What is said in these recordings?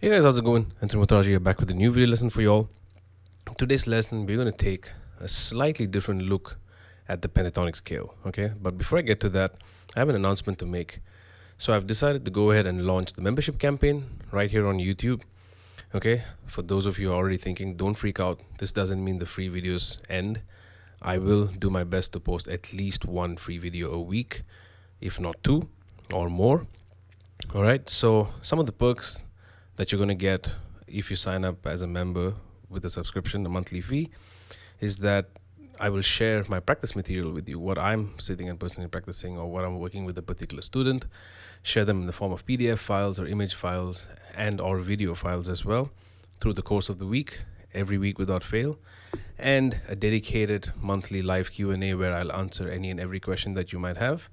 Hey guys, how's it going? Muthurajah here, back with a new video lesson for y'all. Today's lesson, we're going to take a slightly different look at the pentatonic scale, okay? But before I get to that, I have an announcement to make. So I've decided to go ahead and launch the membership campaign right here on YouTube, okay? For those of you who are already thinking, don't freak out. This doesn't mean the free videos end. I will do my best to post at least one free video a week, if not two or more. All right, so some of the perks that you're going to get if you sign up as a member with a subscription, a monthly fee, is that I will share my practice material with you, what I'm sitting and personally practicing or what I'm working with a particular student, share them in the form of PDF files or image files and or video files as well through the course of the week, every week without fail, and a dedicated monthly live Q&A where I'll answer any and every question that you might have.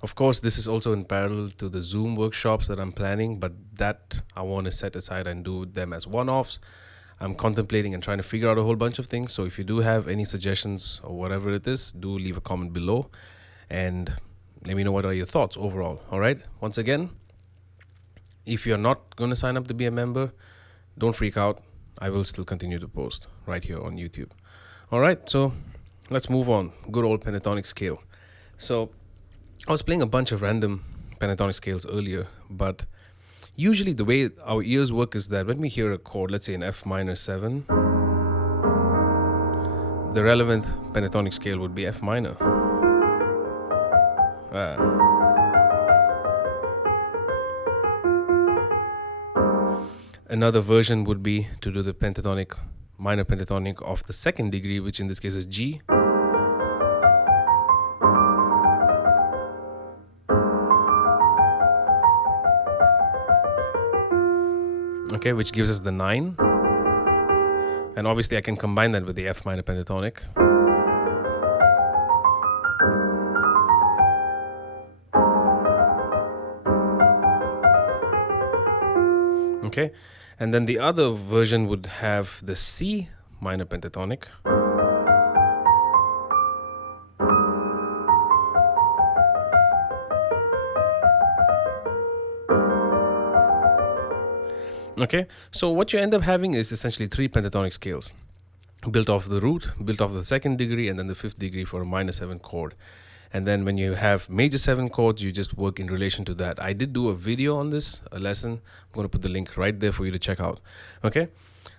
Of course, this is also in parallel to the Zoom workshops that I'm planning, but that I want to set aside and do them as one-offs. I'm contemplating and trying to figure out a whole bunch of things. So if you do have any suggestions or whatever it is, do leave a comment below and let me know what are your thoughts overall. All right. Once again, if you're not going to sign up to be a member, don't freak out. I will still continue to post right here on YouTube. All right. So let's move on. Good old pentatonic scale. So I was playing a bunch of random pentatonic scales earlier, but usually the way our ears work is that when we hear a chord, let's say in F minor 7, the relevant pentatonic scale would be F minor. Another version would be to do the pentatonic, minor pentatonic of the second degree, which in this case is G. Okay, which gives us the 9. And obviously I can combine that with the F minor pentatonic. Okay, and then the other version would have the C minor pentatonic. Okay, so what you end up having is essentially 3 pentatonic scales built off the root, built off the second degree, and then the 5th degree for a minor 7 chord. And then when you have major 7 chords, you just work in relation to that. I did do a video on this, a lesson. I'm going to put the link right there for you to check out. Okay,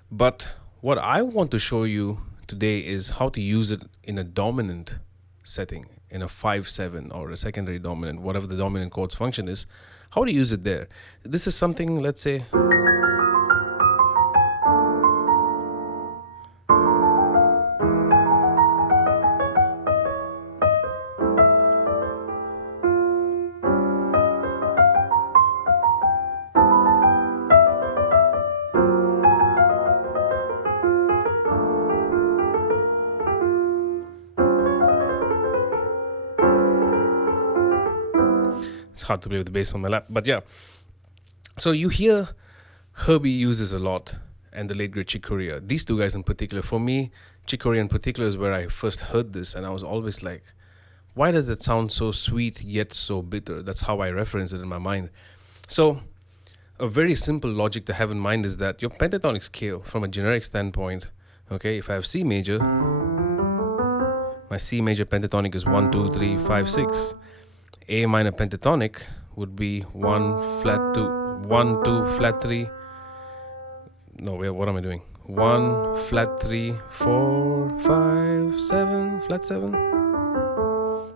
but what I want to show you today is how to use it in a dominant setting, in a 5/7 or a secondary dominant, whatever the dominant chord's function is, how to use it there. This is something, let's say, it's hard to play with the bass on my lap, but yeah. So you hear Herbie uses a lot, and the late great Chick Corea. These two guys in particular. For me, Chick Corea in particular is where I first heard this, and I was always like, why does it sound so sweet yet so bitter? That's how I reference it in my mind. So a very simple logic to have in mind is that your pentatonic scale, from a generic standpoint, okay, if I have C major, my C major pentatonic is 1, 2, 3, 5, 6. A minor pentatonic would be 1 flat 2, 1 2 flat 3. No, wait, what am I doing? 1 flat 3 4 5 7 flat 7.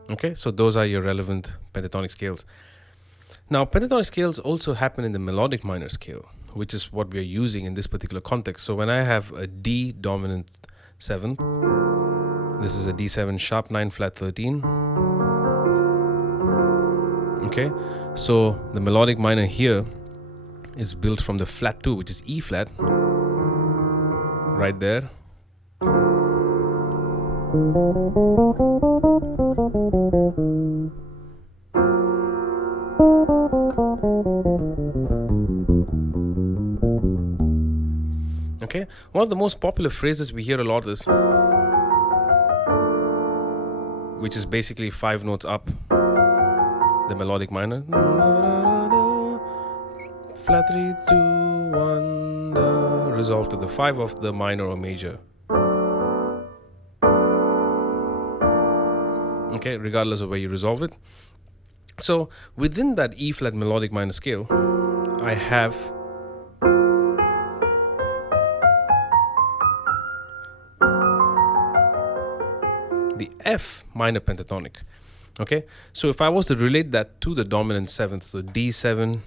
Okay, so those are your relevant pentatonic scales. Now, pentatonic scales also happen in the melodic minor scale, which is what we are using in this particular context. So when I have a D dominant 7th, this is a D7 sharp 9 flat 13. Okay, so the melodic minor here is built from the flat 2, which is E flat, right there. Okay, one of the most popular phrases we hear a lot is, which is basically 5 notes up the melodic minor, flat 3 2 1, resolved to the 5 of the minor or major. Okay, regardless of where you resolve it. So within that E flat melodic minor scale, I have the F minor pentatonic. Okay, so if I was to relate that to the dominant 7th, so D7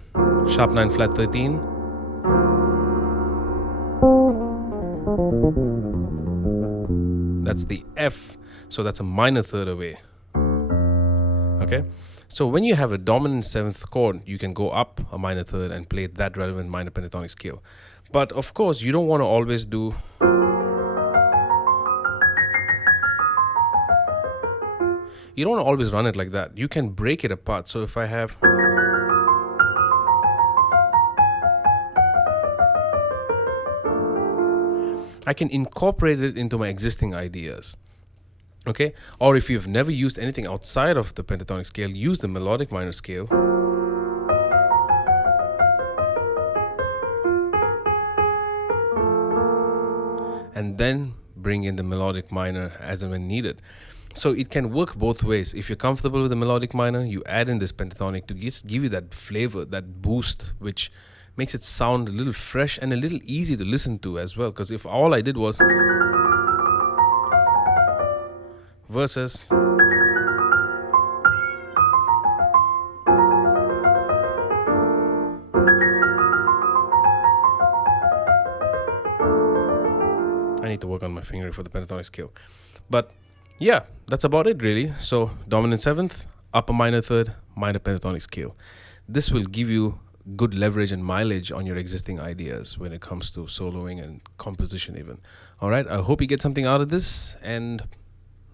sharp 9 flat 13, that's the F, so that's a minor third away. Okay, so when you have a dominant 7th chord, you can go up a minor third and play that relevant minor pentatonic scale. But of course, you don't want to always do you don't want to always run it like that. You can break it apart. So if I have I can incorporate it into my existing ideas. Okay, or if you've never used anything outside of the pentatonic scale, use the melodic minor scale and then bring in the melodic minor as and when needed. So it can work both ways. If you're comfortable with the melodic minor, you add in this pentatonic to just give you that flavor, that boost, which makes it sound a little fresh and a little easy to listen to as well. Because if all I did was versus I need to work on my fingering for the pentatonic scale. But yeah, that's about it really. So dominant 7th, upper minor third, minor pentatonic scale. This will give you good leverage and mileage on your existing ideas when it comes to soloing and composition even. All right, I hope you get something out of this, and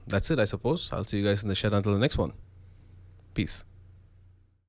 that's it, I suppose. I'll see you guys in the shed until the next one. Peace.